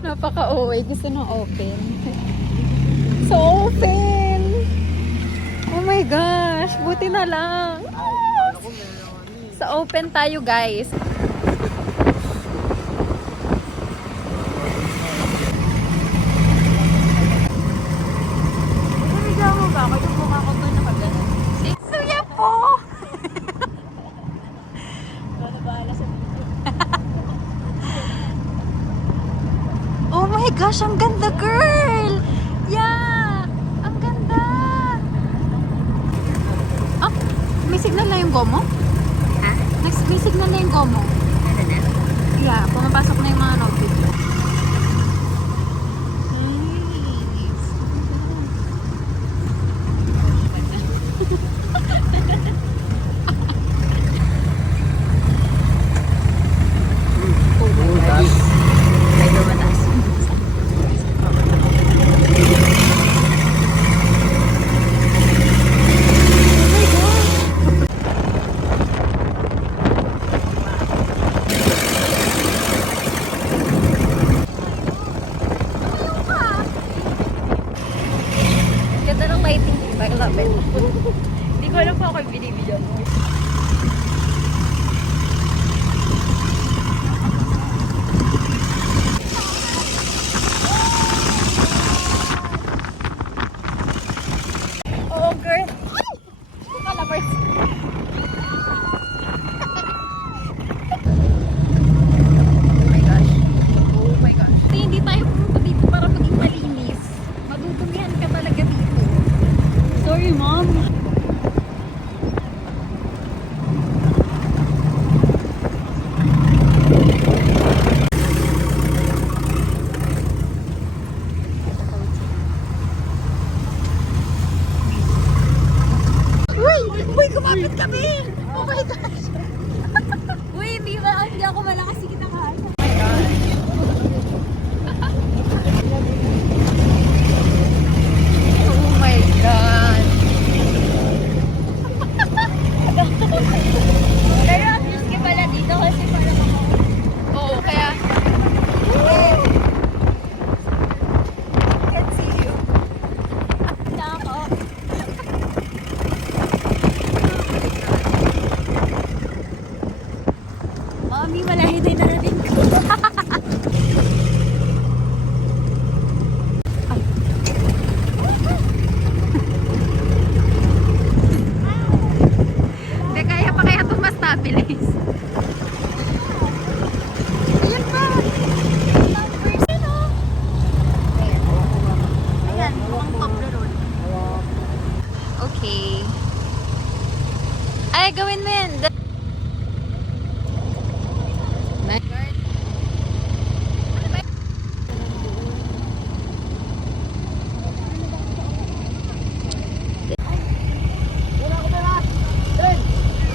Napaka-OA. Gusto ng open. So open! Oh my gosh! Buti na lang. Sa open tayo, guys. Nariga mo ba? Ako yung mukha ko ba nakaganon? Suya po! Oh my gosh, ang ganda, girl! Yeah! Ang ganda! Ah, may signal na yung gomo? Ha? May signal na yung gomo. Ano na? Yeah, pumapasok na yung mga notebook. Medyo mataas. Ganda ng lighting. I love it. Hindi ko alam kung ako yung binibidyo mo. Oo, girl. Kalabers. Oh my gosh. Oh my gosh. Kasi hindi tayo pumunta dito para maging malinis. Madudumihan ka talaga dito. Sorry, mom. Uy! Uy! Kumapit kami! Oh my gosh! Uy! Hindi ako malakas. Sige na ka. Oh my gosh! Oh my God! Pero ang risky pala dito kasi parang ako. Oo, kaya... Can't see you. Na ako. Mami, malahi din narating ko. Hindi, kaya pa kaya ito mas stabilize. Ayan pa! Ayan, mukhang Toblerone. Okay. Ay, gawin mo yan.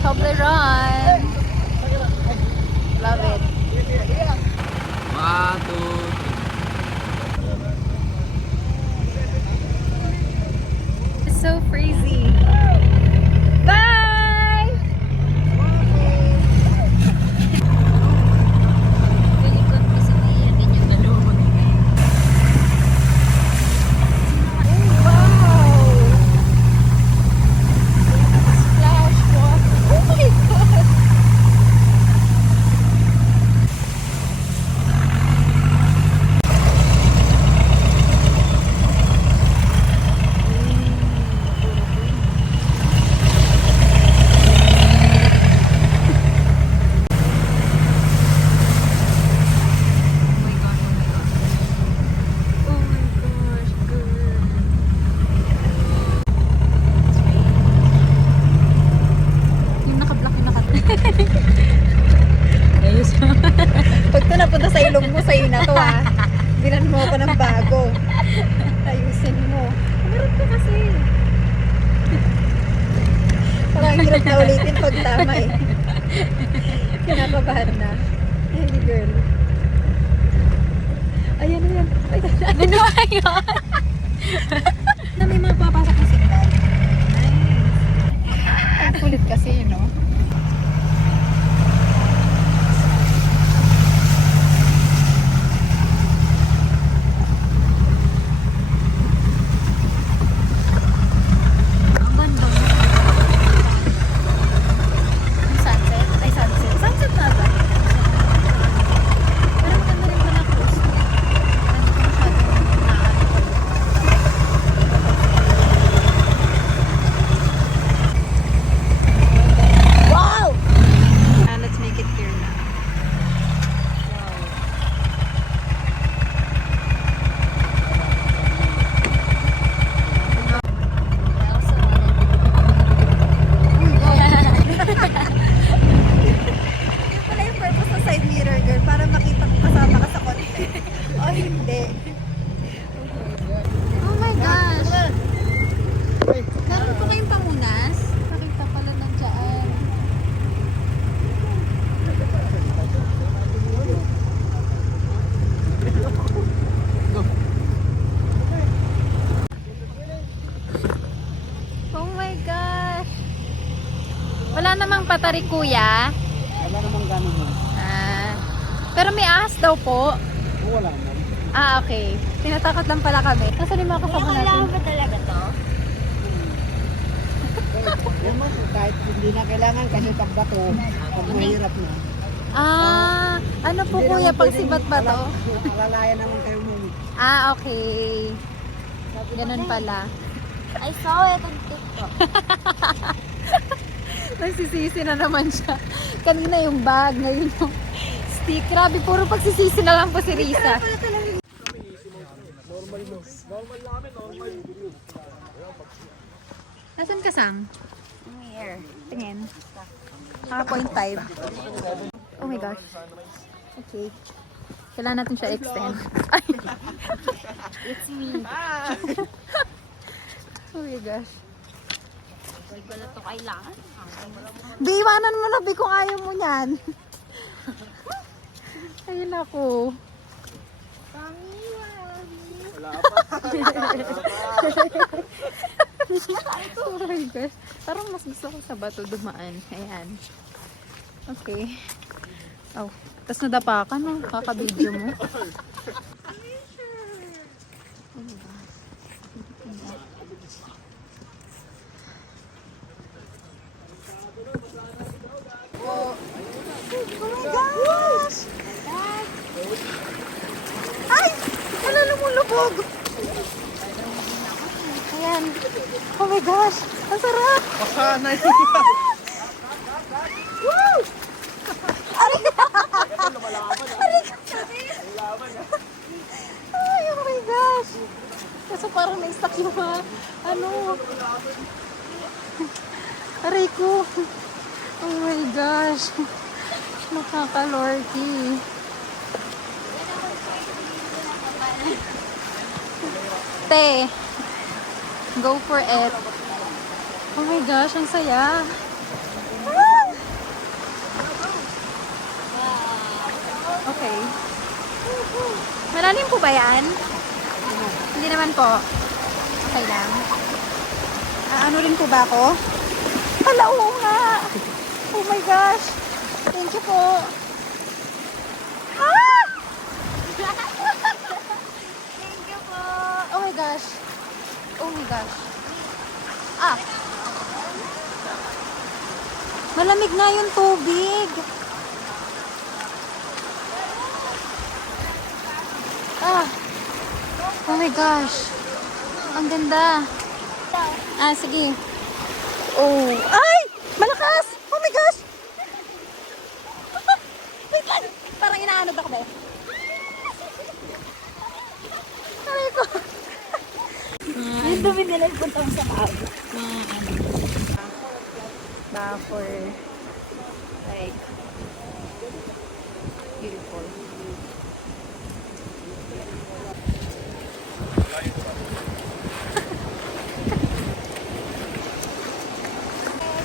Toblerone. Love it. It's so crazy. Bye! Pilikon ko sa niya din yung dalawa. Wow! Splash water. Oh my God! Oh my gosh, girl. Yung naka-block yung Ayos mo. Pag ito napunta sa ilong mo, sa'yo na to ah. Binan mo ako ng bago. Ayusin mo. Meron ka kasi. Parang hirap na ulitin pag tama eh. Kinakabahan na. Hey girl. Ayan, ayan. Ano ba yun? Na may mga papasok na signal. Ang kulit kasi, you know. patarik, kuya? Wala namang gano'n mo. Ah, pero may ahas daw po. Wala naman. Ah, okay. Tinatakot lang pala kami. Nasaan yung mga kasama natin? Kailangan ba talaga to? Yan mo, kahit hindi na kailangan kasi pag bato, pag mahirap na. Ah, ano po Hindi kuya, naman pag pwedeng sibat ba to? Alalayan naman kayo mo. Ah, okay. Ganun pala. I saw it on TikTok. Nagsisisi na naman siya. Kanina yung bag, ngayon yung stick. Grabe, puro pagsisisi na lang po si Risa. Nasaan ka, Sam? Here. Tingin. 0.5. Oh my gosh. Okay. Kailangan natin siya extend. Ay. It's me. Oh my gosh. Hindi ko na to kailangan. Di, iwanan mo na, Bi, kung ayaw mo niyan. Ay, naku. Oh my gosh. Parang mas gusto ko sa bato dumaan. Ayan. Okay. Oh. Tapos nadapa ka, no? Kaka-video mo. Oh my gosh! Ay! Ano lumulubog? Ayan. Oh my gosh! Ang sarap! Pasanay. Woo! Aray! Ay, oh my gosh! Kaso parang na-stuck yung ano. Aray ko. Oh my gosh. Nakaka-lorky. Te, go for it. Oh my gosh, ang saya. Ah! Okay. Malalim po ba yan? Hindi naman po. Okay lang. Ano rin po ba ako? Hala, oo nga. Oh my gosh. Thank you po. Ah! Thank you po. Oh my gosh. Oh my gosh. Ah. Malamig na yung tubig. Ah. Oh my gosh. Ang ganda. Ah, sige. Oh. Ay! Malakas! Oh my gosh! Wait lang. Parang inaanod ako ba? Aray ko. Yung dumi nila yung puntang sa tao. Buffer. Like, beautiful.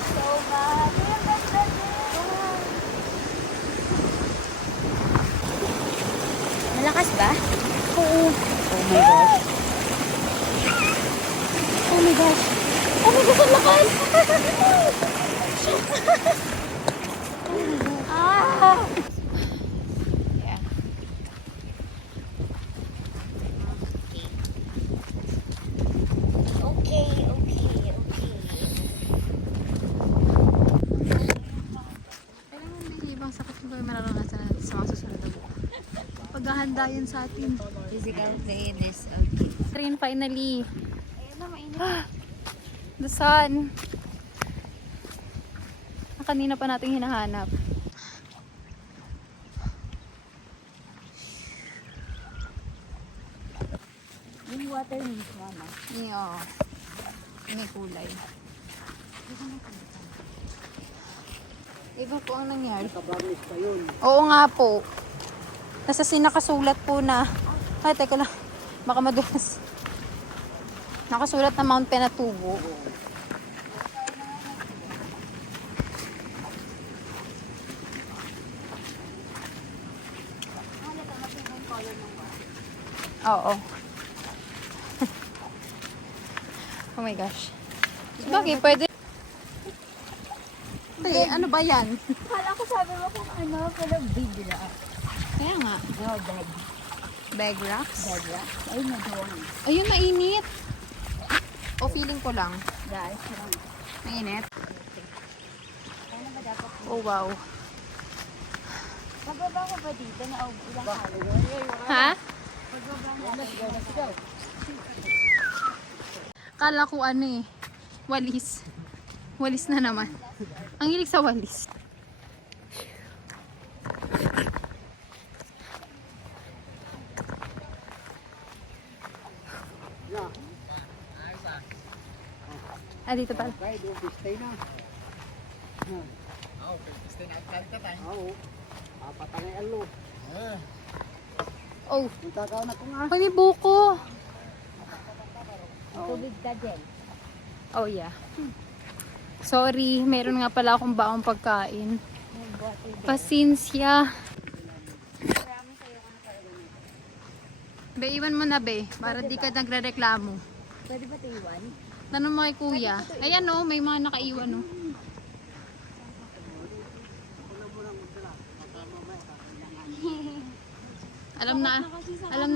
So bad. Malakas ba? Oo. Oh my gosh. Oh my gosh. Oh my gosh, ang lakas! Ah! Yeah. Okay. Kailangan hindi ibang sakit yung gawin mararanasan natin sa mga susunod na buwan. Paghahanda yun sa atin. Physical fitness. Okay. Train finally. Ayun na, mainit. The sun. Ang kanina pa nating hinahanap. Yung water means mama. Iyo. May kulay. Iba po ang nangyari. Kabarnis pa yun. Oo nga po. Nasa sinakasulat po na. Ay, teka lang. Baka madulas. Nakasulat na Mount Pinatubo. Oo. Oh my gosh. Bagay, pwede. Sige, ano ba yan? Kala ko sabi mo kung ano, pero bigla. Kaya nga. No, bed. Bag rocks? Bed rock. Ay, naduwang. Ayun, mainit. O feeling ko lang. Dahil siya. Mainit. Kaya ba dapat? Oh, wow. Magbaba ko ba dito na ilang halo? Ha? Magbaba natin. Kala ko ano eh. Walis. Walis na naman. Ang hilig sa walis. Ah, dito pala. Okay, doon, stay na. Oo. Patangay alo. Oh, Punta ka na ko nga. may buko. Tubig ka din. Oh, yeah. Sorry, meron nga pala akong baong pagkain. May bote din. Pasensya. Be, iwan mo na, be. Para di ka nagre-reklamo. Pwede ba ito iwan? Tanong mo kay kuya. Ayan oh, may mga nakaiwan oh.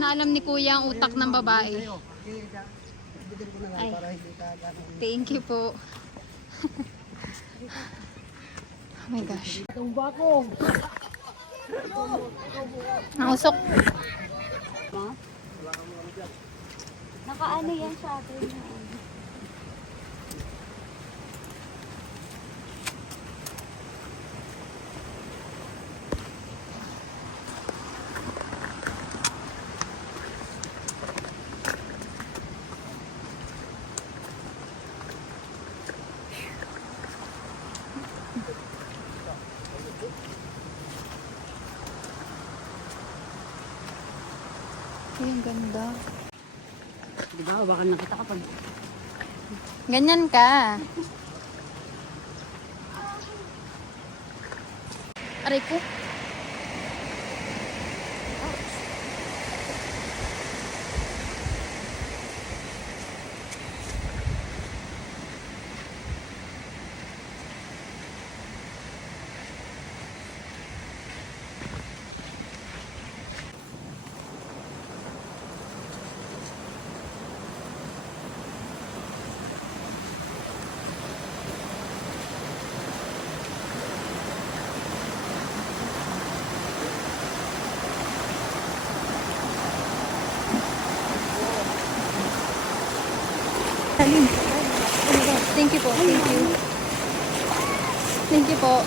Alam ni kuya ang utak ng babae. Ay, thank you po. Oh my gosh. Nausok. Nakaano yan sa atin. Ay, ang ganda. Di ba, baka nakita ka pag Ganyan ka. Aray ko. Thank you po. Thank you. Thank you po.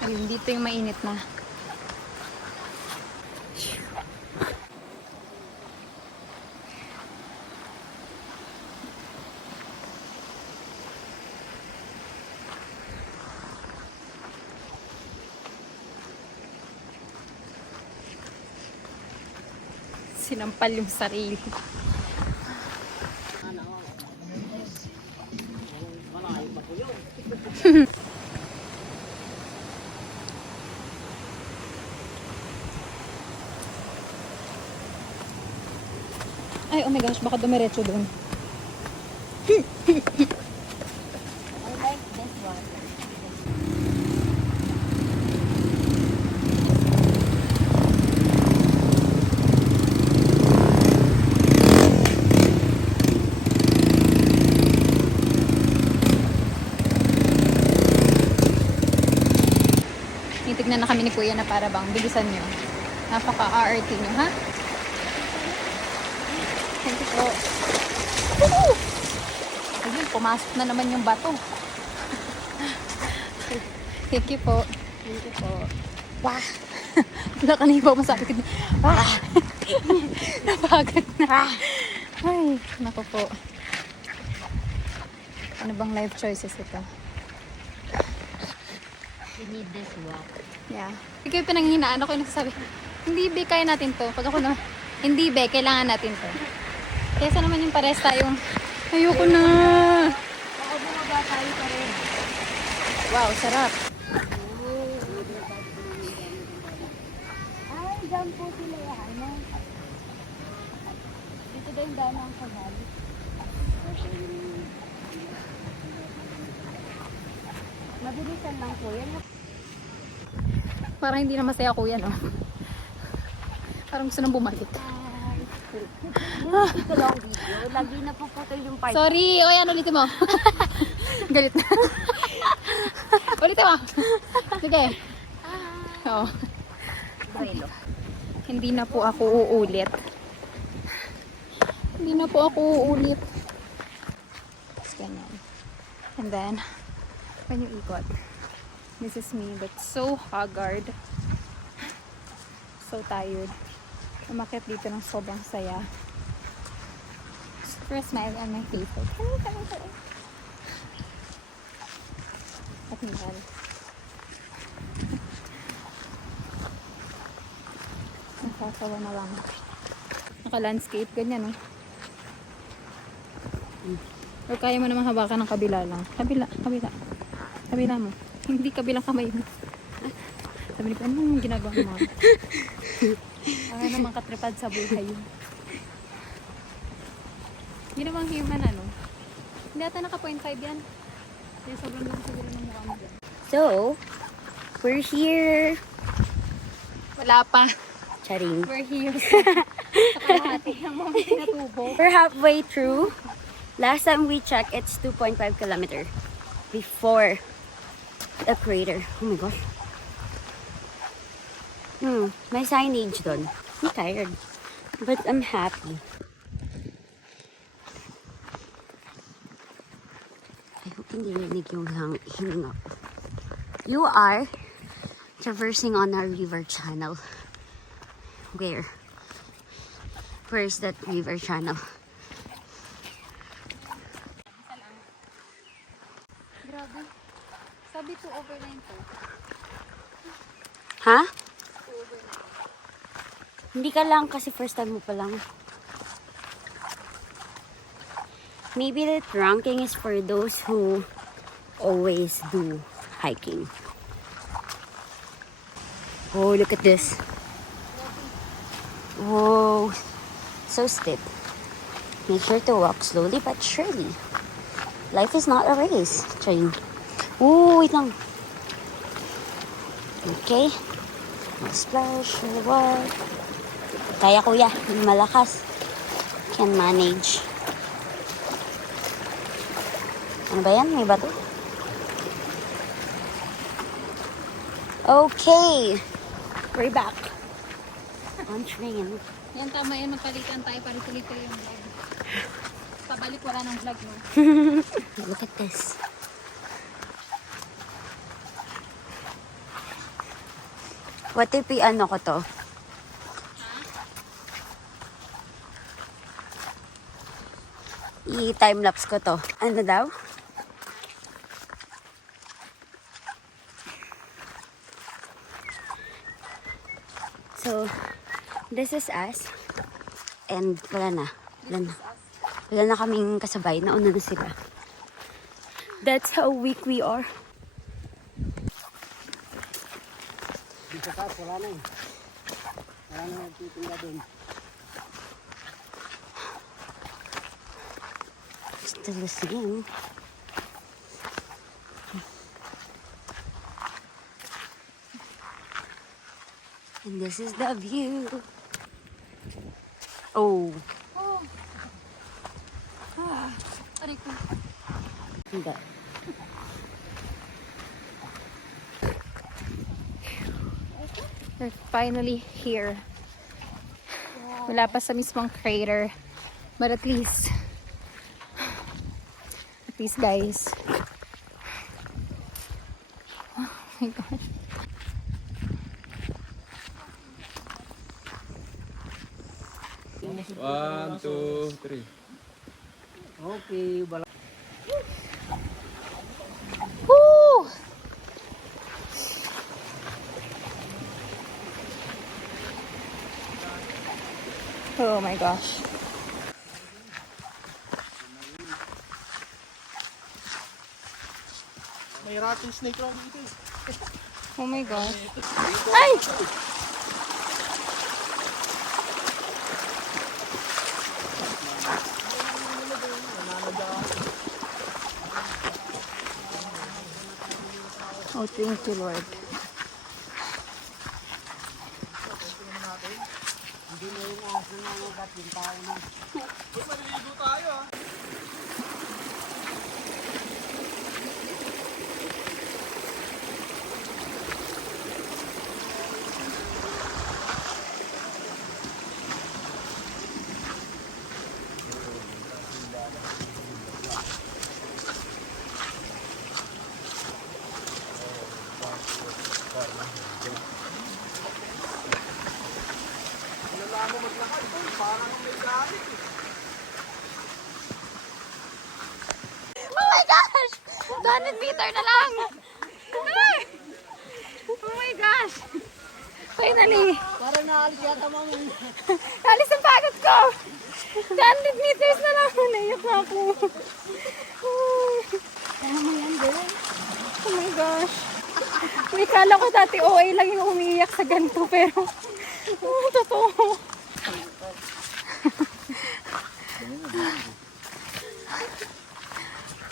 Ayun, dito yung mainit na. Sinampal yung sarili. Ay, oh my gosh, baka dumiretso doon. I like this one. Titignan na kami ni Kuya na para bang bilisan nyo. Napaka-RRT nyo, ha? Thank you po. Woohoo! Ayun, pumasok na naman yung bato. Thank you po. Thank you po. Wah! Wala ka na iba masabi ko. Wah! Napagod na. Ay. Naku po. Ano bang life choices ito? You need this walk. Yeah. Ikaw yung pinanghihinaan ako yung nagsasabi, hindi be, kaya natin to. Pag ako na, hindi be, kailangan natin to. Kesa naman yung pares tayong, ayoko na. Baka bumaba tayo pa rin. Wow, sarap. Ay, dyan po sila ano. Dito daw yung daan ng kanal. Mabilisan lang po yan. Parang hindi na masaya kuya, no? Parang gusto nang bumalik. Ito lang video. Lagi na po yung part. Sorry, o yan, ulitin mo. Galit na. Ulitin mo. Sige. Oo. Duelo. Hindi na po ako uulit. Hindi na po ako uulit. Tapos ganyan. And then, when you ikot, this is me, but so haggard. So tired. Umakyat dito ng sobrang saya. Super smile on my face. Like, hello. At minsan, nasasawa na lang. Naka-landscape, ganyan, no? O kaya mo naman hawakan ng kabila lang. Kabila mo. Hindi kabilang kamay mo. Sabi ni ko, anong ginagawa mo? Ang naman katripad sa buhay yun. Hindi namang human, ano? Hindi ata naka 0.5 yan. Kaya sobrang lang siguro ng mukha mo dyan. So, we're here. Wala pa. Charing. We're here. Sa kalahati ng mga pinatubo. We're halfway through. Last time we checked, it's 2.5 kilometer before the crater. Oh my gosh. May signage dun. I'm tired. But I'm happy. I hope hindi rinig yung hininga ko. You are traversing on our river channel. Where? Where is that river channel? Grabe. Sabi 2/9 to. Ha? Hindi ka lang kasi first time mo pa lang. Maybe the ranking is for those who always do hiking. Oh, look at this. Whoa. So steep. Make sure to walk slowly but surely. Life is not a race. Trying. Oh, wait lang. Okay. Splash in the water. Kaya kuya, malakas. Can manage. Ano ba yan? May bato? Okay. We're back. On train. Yan, tama yan. Magpalitan tayo para tuloy-tuloy yung vlog. Pabalik, wala ng vlog, no? Look at this. What if ano ko to? I-timelapse ko to. Ano daw? So, this is us. And wala na. Wala na kaming kasabay. Nauna na sila. That's how weak we are. Dito ka, wala na eh. Wala na nagtitinda dun. Still the same. And this is the view. Oh. Aray ko. Hindi. We're finally here. Wala pa sa mismong crater. But at least, guys. Oh my God. One, two, three. Okay, bala. Woo! Oh my gosh. May rattle snake lang dito. Oh my gosh. Ay! Oh, thank you, Lord. Maliligo tayo ah. Wala mo maglakad to. Parang may gamit eh. Oh my gosh! 200 meter na lang! Ay! Oh my gosh! Finally! Parang naalis yata mami. Alis ang pagod ko! 200 meters na lang! Naiyak na ako. Oh my gosh! May kala ko dati OA lang yung umiiyak sa ganito pero totoo.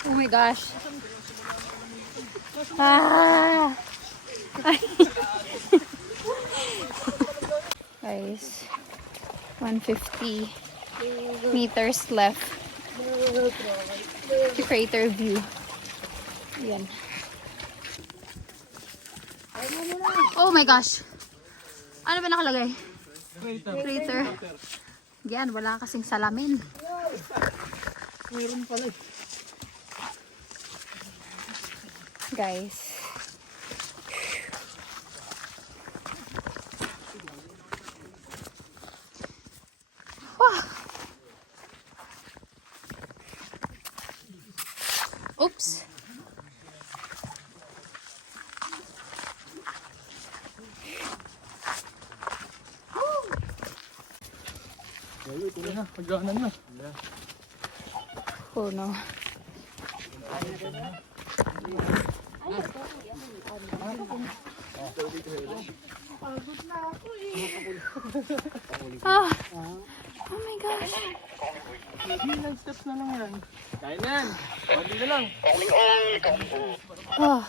Oh my gosh. Ah! Ay. Guys, 150 meters left to crater view. Yan. Oh my gosh. Ano ba nakalagay? Crater. Yan, wala kasing salamin. Mayroon pala eh. Guys. Wow. Oops. Ito na, pagganan na. Oh no. Ah. Oh my gosh. Ilang steps na lang yan. Kaya na yan. Pwede na lang. Oh.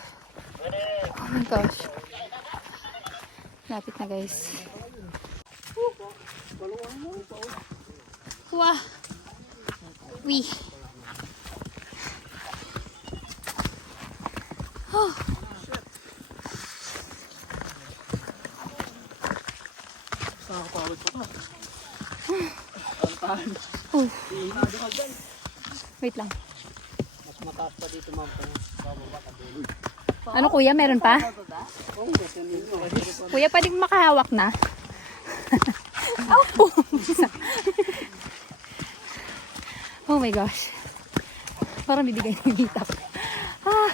Oh my gosh. Lapit na guys. Wow. Wee. Oh. Nakakapawad pa ka. Oh. Wait lang. Mas mataas pa dito ma'am. Bababa ka doon. Ano kuya, meron pa? Kuya, pwedeng makahawak na? Oh, oh my gosh. Parang bibigay ng hitap. Ah.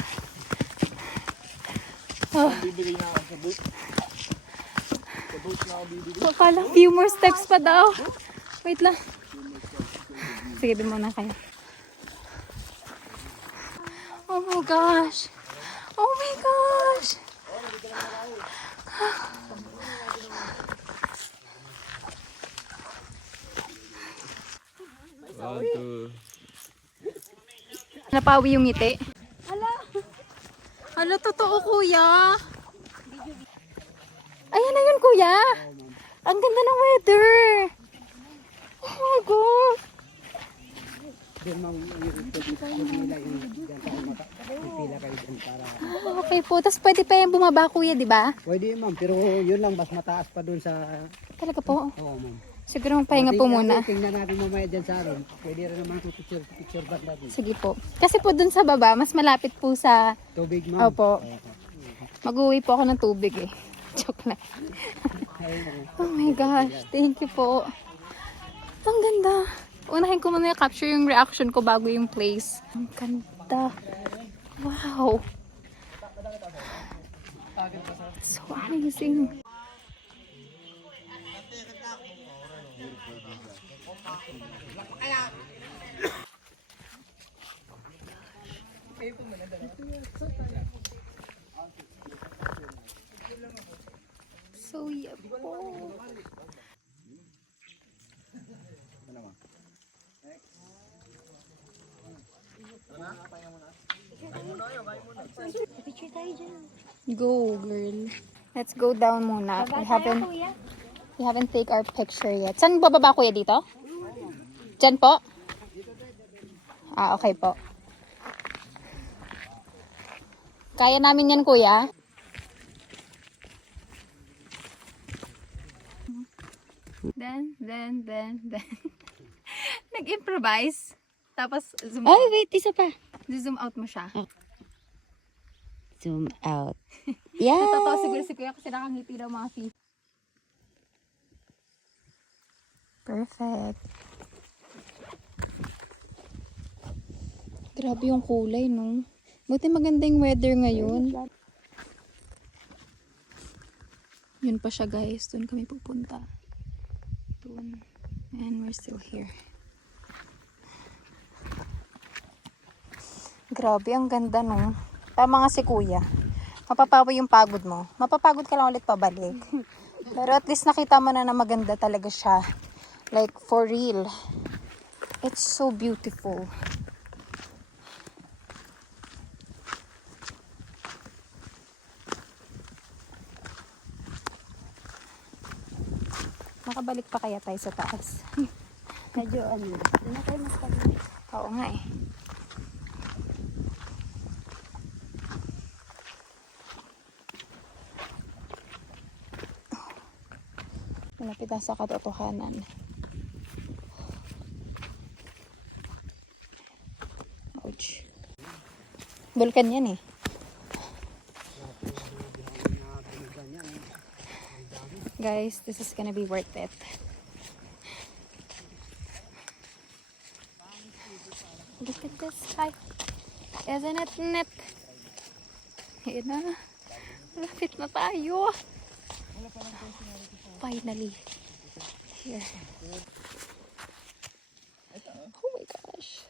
Oh. Bibigay na ako sa boat. Sa boat na ako bibigay. Akala, few more steps pa daw. Wait lang. Sige, din muna kayo. Oh my gosh. Oh my gosh. Napawi yung ngiti. Hala, totoo kuya. Ayan na yun kuya. Ang ganda ng weather. Oh my God. Doon ma'am, pila yung dyan tayo pipila kayo dyan para. Okay po. Tapos pwede pa yung bumaba kuya, di ba? Pwede ma'am, pero yun lang, mas mataas pa doon sa. Talaga po. Oo ma'am. Siguro magpahinga po muna. Tingnan natin mamaya dyan sa aron. Pwede rin naman picture back natin. Sige po. Kasi po dun sa baba, mas malapit po sa... Tubig ma'am. Opo. Mag-uwi po ako ng tubig eh. Joke lang. Oh my gosh. Thank you po. Ang ganda. Unahin ko muna capture yung reaction ko bago yung place. Ang ganda. Wow. So amazing. So yeah po. Picture tayo dyan. Go, girl. Let's go down muna. We haven't take our picture yet. Saan bababa, kuya, dito? Diyan po? Ah, okay po. Kaya namin yan, kuya. Then. Nag-improvise. Tapos, zoom Ay, out. wait, isa pa. Zoom out mo siya. Zoom out. Yeah. Totoo siguro si kuya kasi nakangiti daw mga feet. Perfect. Grabe yung kulay, no? Buti maganda yung weather ngayon. Yun pa siya, guys. Doon kami pupunta. Doon. And we're still here. Grabe, ang ganda, no? Tama nga si kuya. Mapapawi yung pagod mo. Mapapagod ka lang ulit pabalik. Pero at least nakita mo na maganda talaga siya. Like, for real. It's so beautiful. Makabalik pa kaya tayo sa taas? Medyo ano. Doon na tayo mas pag- Oo nga eh. Malapit na sa katotohanan. Ouch. Vulkan yan eh. Guys, this is gonna be worth it. Look at this sky. Isn't it net? Ayan na. Lapit na tayo. Finally. Here. Oh my gosh.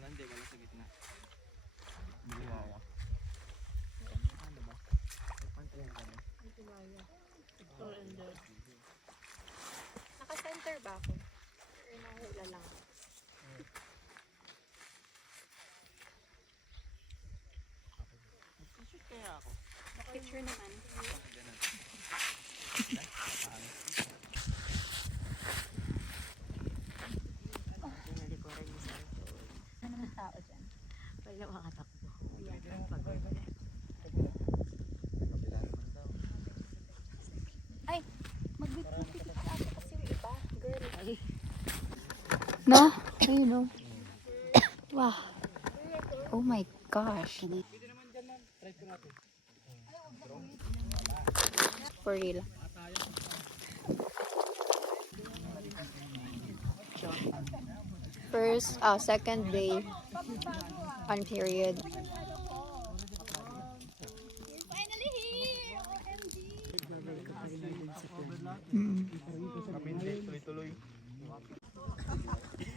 Hindi, wala sa gitna. Naka-center ba ako? Nahula lang. Kaya ako. Picture naman. Ano naman tao dyan? Wala makatakbo. Ay, magbibigit ka ako kasi yung iba. Girl. Ay. No? Ayun no. Wow. Oh my gosh. For real. Second day on period. Tuloy-tuloy.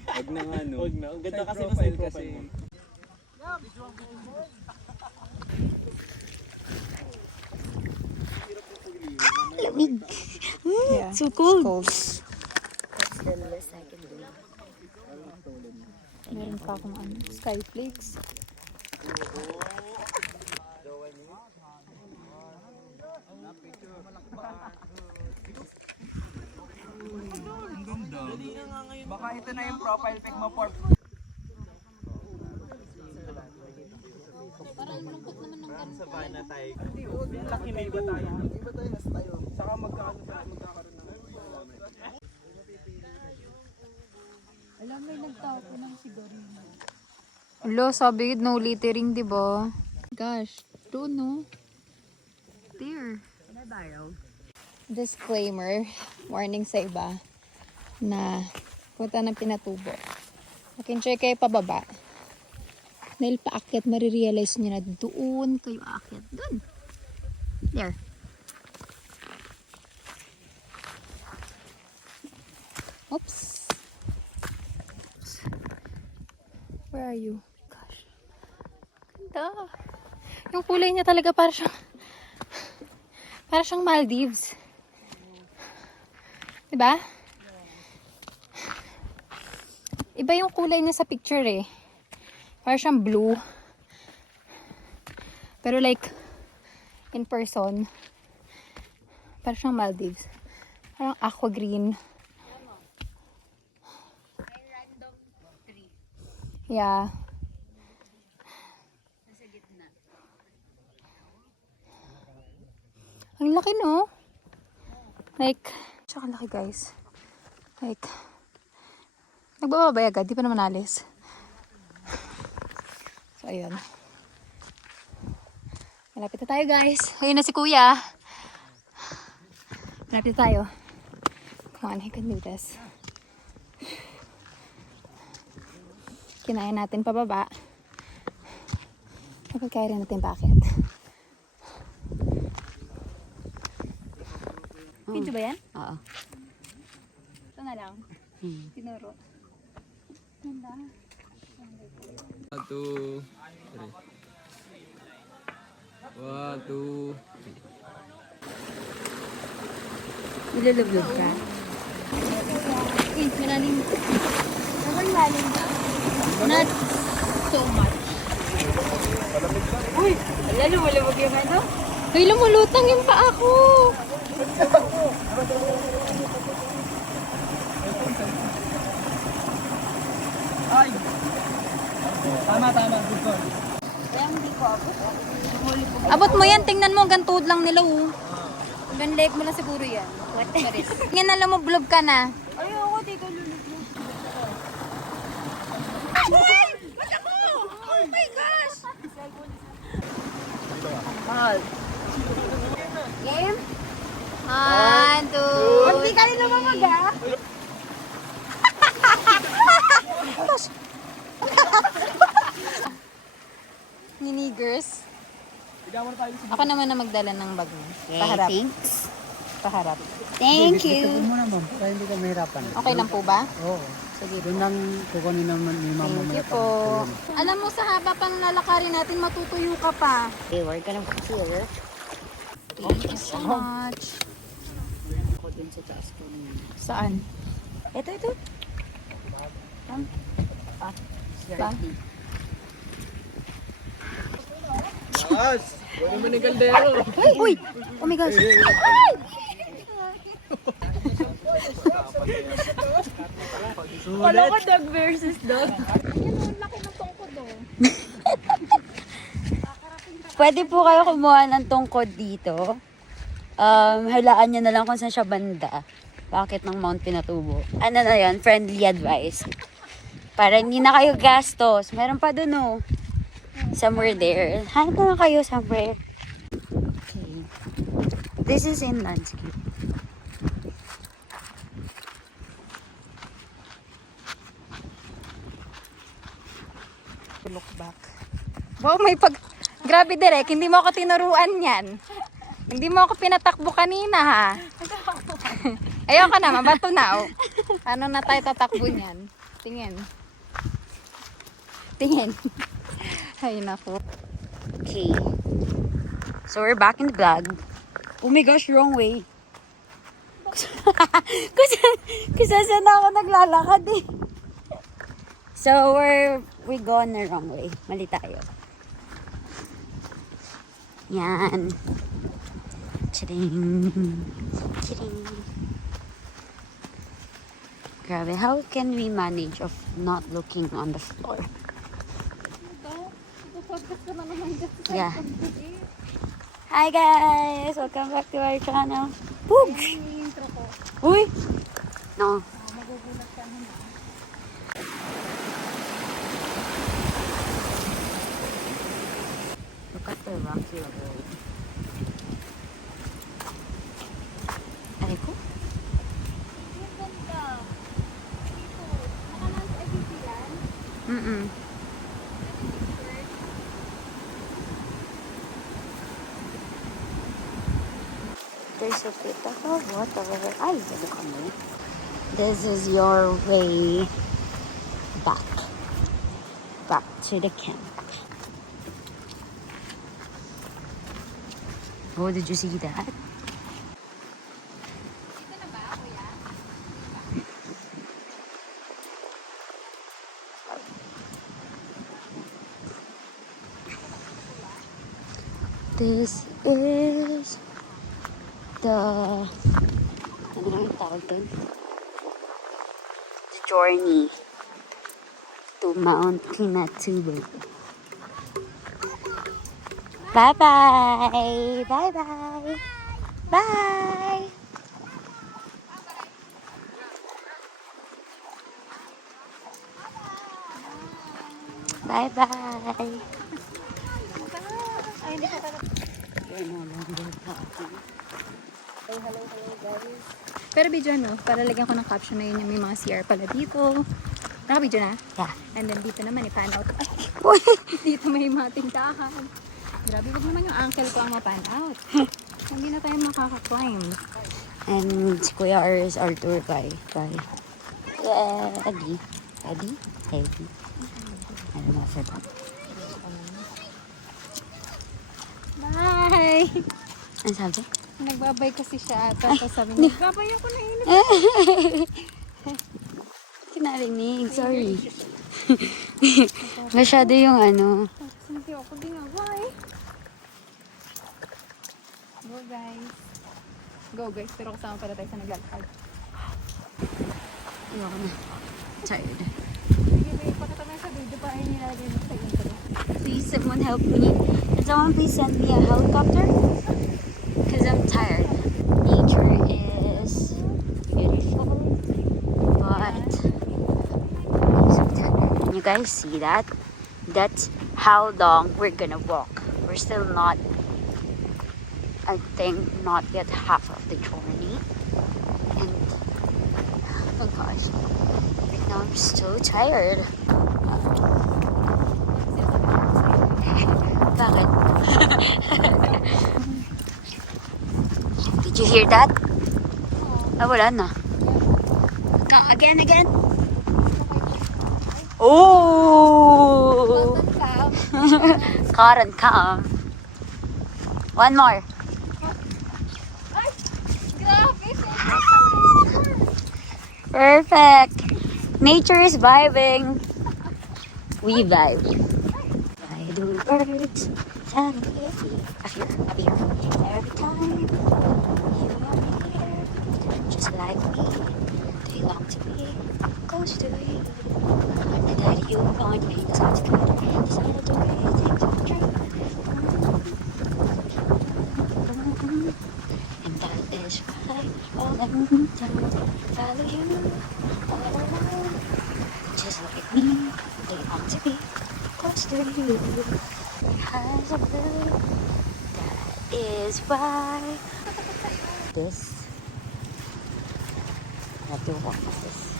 Huwag na nga no. Huwag na. Ang ganda kasi na side kasi. Lamig. Yeah. So cold. Cold. That's the second day. Meron pa akong ano, skyflakes. Ang ganda. Baka ito na yung profile pic mo for sa Vanna tayo. Laki na iba tayo. Iba tayo nas tayo. Saka magkakaroon ng Alam mo, nagtapo ng sigarino. Hello, sabi no littering, di ba? Gosh, doon no. there. Nabarrow. Disclaimer, warning sa iba na punta ng Pinatubo. Mag-enjoy kayo pababa. Dahil paakyat, marirealize nyo na doon kayo aakyat. Doon. There. Oops. Where are you? Gosh. Ganda. Yung kulay niya talaga para siyang Maldives. Diba? Iba yung kulay niya sa picture eh. Para siyang blue. Pero like, in person, para siyang Maldives. Parang aqua green. Yeah. Ang laki no? Like, tsaka laki guys. Like, nagbababay agad, di pa naman alis. So, ayun. Malapit na tayo guys. Ayun na si kuya. Malapit na tayo. Come on, I can do this. Kinain natin pababa. Napagkaya rin natin bakit. Video ba yan? Oo. Ito na lang. Tinuro. Ganda. 1, 2, 3. 1, 2. Nilulublog ka? Uy, malalim. Sobrang lalim ba? Not so much. Uy! Wala, lumulubog yung ano? Uy, lumulutang yung paa ko! Ay! Tama. Good call. Abot mo yan, tingnan mo, hanggang tuhod lang nila oh. Hanggang leg mo lang siguro yan. What? Tingnan na lumublob ka na. Ayoko, di ko lulublob. Ay! Ba't ako? Oh my gosh! Mahal. Game? 1, 2... Hindi ka rin lumamag ah? Ninigers. Ako naman na magdala ng bag mo. Paharap. Thanks. Paharap. Thank Dito you. mo naman, para hindi ka mahirapan. Okay lang po ba? Oo. Sige po. Doon lang kukunin naman ni mama Thank mo. you po. Alam mo, sa haba pang lalakarin natin, matutuyo ka pa. Okay, we're gonna here. Thank you so much. Ako dun sa taas ko. Saan? Ito. Ba? Yes! Huwag naman ng kaldero. Uy! Oh my gosh! Wala ko dog versus dog. Ayun, laki ng tungkod oh. Pwede po kayo kumuha ng tungkod dito. Halaan nyo na lang kung saan siya banda. Bakit ng Mount Pinatubo? Ano na yan? Friendly advice. Para hindi na kayo gastos. Meron pa dun oh. Somewhere there. Hanap na kayo somewhere. Okay. This is in landscape. Look back. Wow, may pag... Grabe direk, hindi mo ako tinuruan yan. Hindi mo ako pinatakbo kanina ha. Ayoko naman, bato na oh. Paano na tayo tatakbo niyan? Tingin. Ay naku. Okay. So we're back in the vlog. Oh my gosh, wrong way. Kung saan ako naglalakad eh. So we gone the wrong way. Mali tayo. Yan. Chiring. Grabe, how can we manage of not looking on the floor? Yeah. Hi guys! Welcome back to our channel. Boog! Uy! No. Look at the rocky road. Mm-mm. There's a bit of water. Ay, dito kami. This is your way back. Back to the camp. Oh, did you see that? This is the ano nga yung tawag doon? The journey to Mount Pinatubo. Bye-bye! Bye-bye! Bye! Bye-bye! Ay, hindi ko pala. Pero video no, para lagyan ko ng caption na yun yung may mga CR pala dito. Naka-video na? Yeah. And then dito naman, i-pan out. Ay, dito may mga tindahan. Grabe, wag naman yung ankle ko ang ma-pan out. Hindi na tayo makaka-climb. And si Kuya R is our tour guide. Yeah, Eddie. Eddie? Eddie. I don't know, I forgot. Bye! Ano sabi? Nagbabay kasi siya. Tapos sabi niya, nagbabay ako na inip. Kinarinig, sorry. Masyado yung ano. Hindi ako din nga. Bye! Go guys. Go guys. Pero kasama pala tayo sa naglalakad. Ayoko na. Tired. Sige babe, pagkatapos na sa video pa ay nilalagay mo sa intro. Please, someone help me. Can someone please send me a helicopter? Because I'm tired. Nature is beautiful, but I'm so tired. Can you guys see that? That's how long we're gonna walk. We're still not, I think, not yet half of the journey. And, oh gosh, right now I'm so tired. Bakit? Did you hear that? Ah, wala na. Again. Oh! Karan ka. One more. Ay! Grabe! Perfect. Nature is vibing. We vibe. I do birds. Up here. Every time you are here, just like me, they long to be close to you. And that you find me sounds good. Decided to be things of dream. And that is why all the time follow you all around. Just like me, they want to be close to you. Has a blue. That is why this. I have to walk this.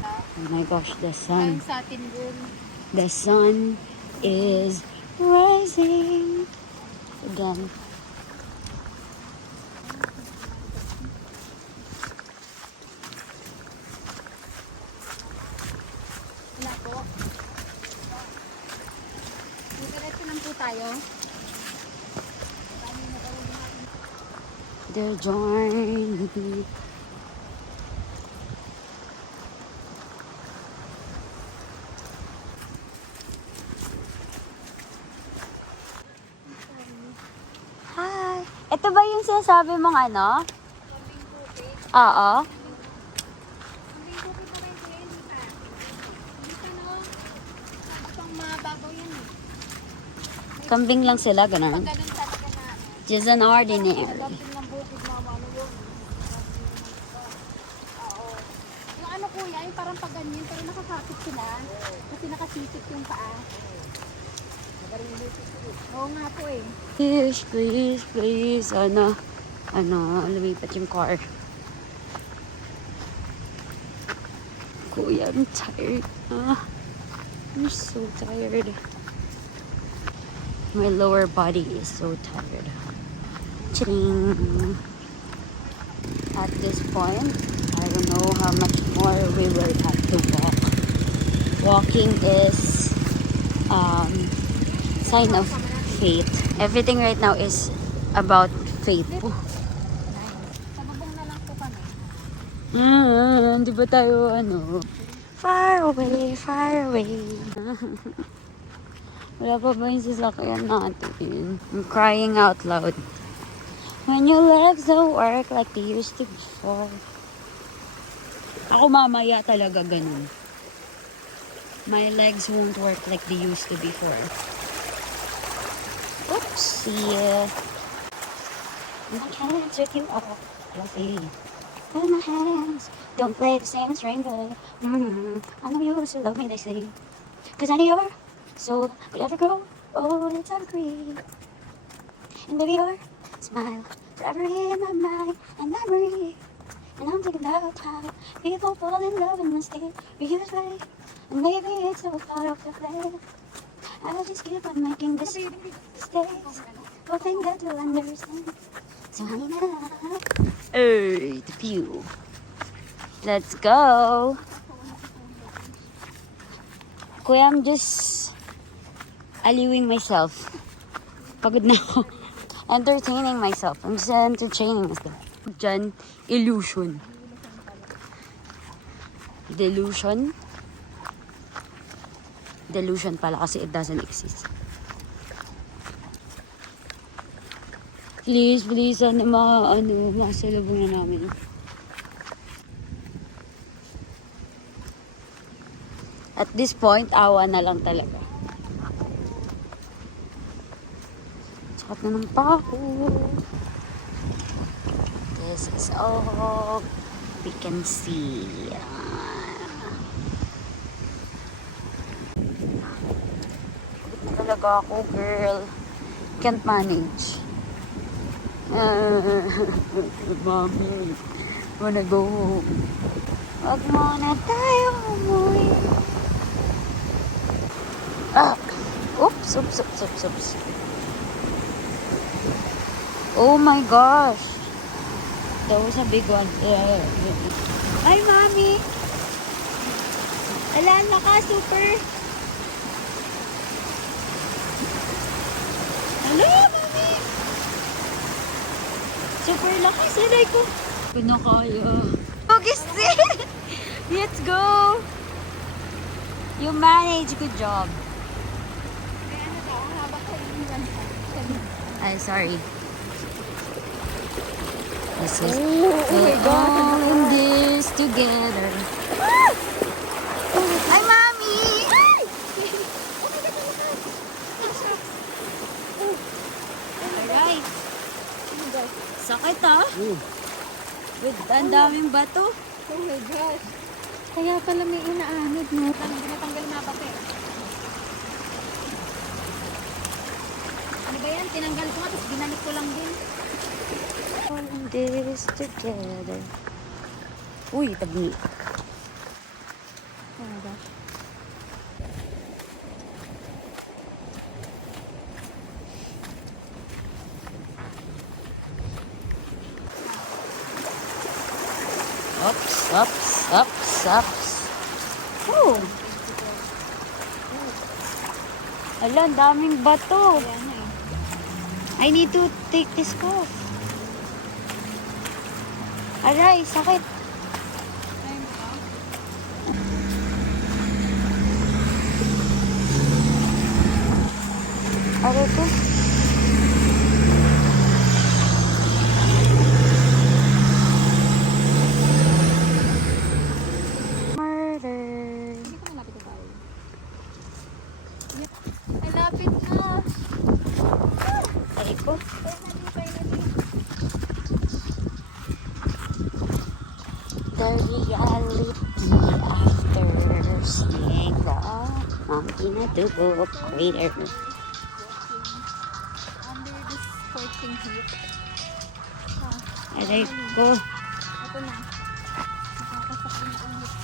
Oh my gosh, the sun. Sa atin dun. The sun is rising again. Wala po. Diretso lang po tayo. The journey. Hi! Ito ba yung sinasabi mong ano? Oo. Hindi ko kita rin kuya, hindi pa. Hindi pa no. Pang mababaw yan eh. Kambing lang sila, ganun. Ganun talaga na. Just an ordinary. Damping ng bukid na ano yun. Oo. Yung ano kuya, yung parang pag ganyan, pero nakakapit sila. Kasi nakasisip yung paa. Oo nga po eh. Please. Ano, lumipat yung car. Kuya, I'm tired. I'm so tired. My lower body is so tired. Ching. At this point, I don't know how much more we will have to walk. Walking is sign of faith. Everything right now is about faith. Sababong na lang po kami. Di ba tayo Far away, far away. Wala pa ba yung sasakyan natin? I'm crying out loud. When your legs don't work like they used to before. Ako mamaya talaga ganun. My legs won't work like they used to before. Oopsie. I can't take you off your feet. With my hands don't play the same as rainbow. I know you used to love me, they say. Cause I know you're so will ever grow old and evergreen. And baby, your smile forever in my mind and memory. And I'm thinking about how people fall in love in mysterious way. And maybe it's all part of the plan. I'll just keep on making mistakes, hoping that you'll understand. So honey now, the view. Let's go. Kuya, I'm just aliwing myself. Pagod na ako. Entertaining myself. I'm just entertaining myself. Diyan, illusion. Delusion. Delusion pala kasi it doesn't exist. Please, please, masalubong na namin. At this point, awa na lang talaga. Sakit na ng pako. This is all we can see. Pagod na talaga ako, girl. Can't manage. Mommy, wanna go home. Wag muna tayo umuwi. Oops. Oh my gosh. That was a big one. Hi, Mommy. Alala ka, super. Hello, Mommy. Super lakas. Sanay ko. Pinakaya. Augustin! Let's go. You manage. Good job. Ay, sorry. This is we're all in this together. Hi, Mommy! Alright. Sakit With ang daming bato. Oh my gosh. Kaya pala may inaanod, no? Tinatanggal na bato eh. Ano ba yan? Tinanggal ko nga, tapos binalik ko lang din. All in this together. Uy, tabi. Oh my gosh. Ups. Oh. Ala, ang daming bato. Kaya na eh. I need to take this off. Aray, sakit. Ayun ba? Aray ko. Murder. Hindi ko malapit na tayo. Ay, lapit na. Aray ko. The reality after seeing the mountain at the book crater. Under this scorching heat. Aray ko. Ito na. Nakakasakit na ang heat.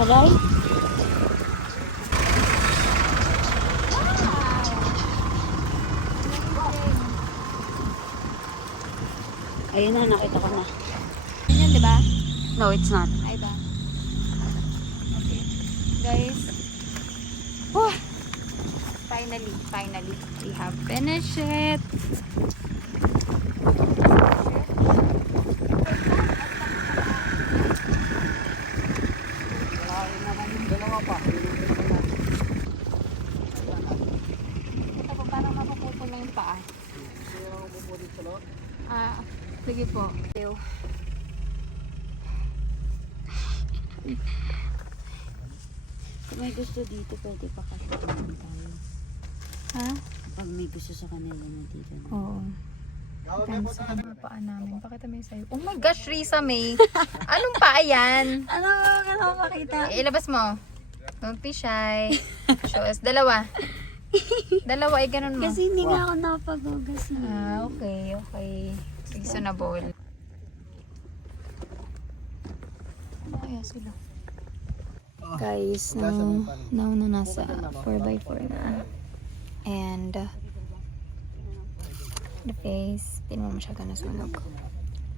Aray? Ayun na, nakita ko na. Yan, di ba? No, it's not. Ay ba? Okay. Guys. Oh! Finally, we have finished it. Dalawa pa. Ito po, parang mapuputol lang yung paa. Sige po. Ew. Kung may gusto dito, pwede pa kasi naman tayo. Ha? Pag may gusto sa kanila na dito. Oo. Thanks sa mga paa namin. Pakita mo yung sa'yo. Oh my gosh, Risa May. Anong paa yan? Ano ba ka makita? Ilabas mo. Don't be shy. Show us. Dalawa. Dalawa, ay ganun mo. Kasi hindi nga ako napag-ugas na. Okay. Reasonable. Ano kaya sila? Guys, now na nasa 4x4 na. And the face, hindi mo masyado nasunog.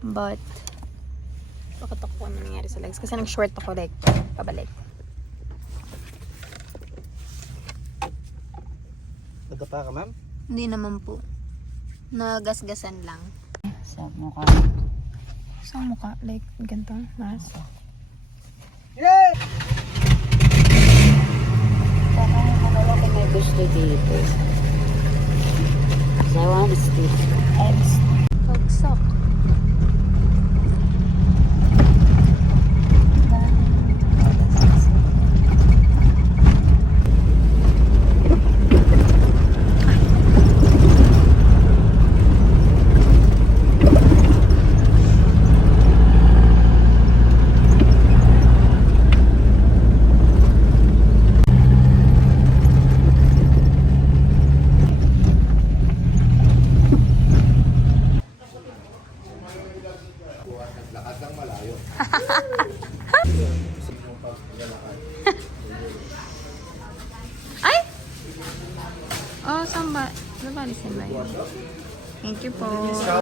But, bakit ako ano nangyari sa legs? Kasi nag-short ako like, pabalik. Nagkapa ka, ma'am? Hindi naman po. Nagasgasan lang. Sa mukha. Sa mukha, like, ganito, mas. Yay! Saka ano kung may gusto dito. So I want to sleep. Pagsak. Ay! Oh, saan ba? Nabalisin ba yun? Thank you po.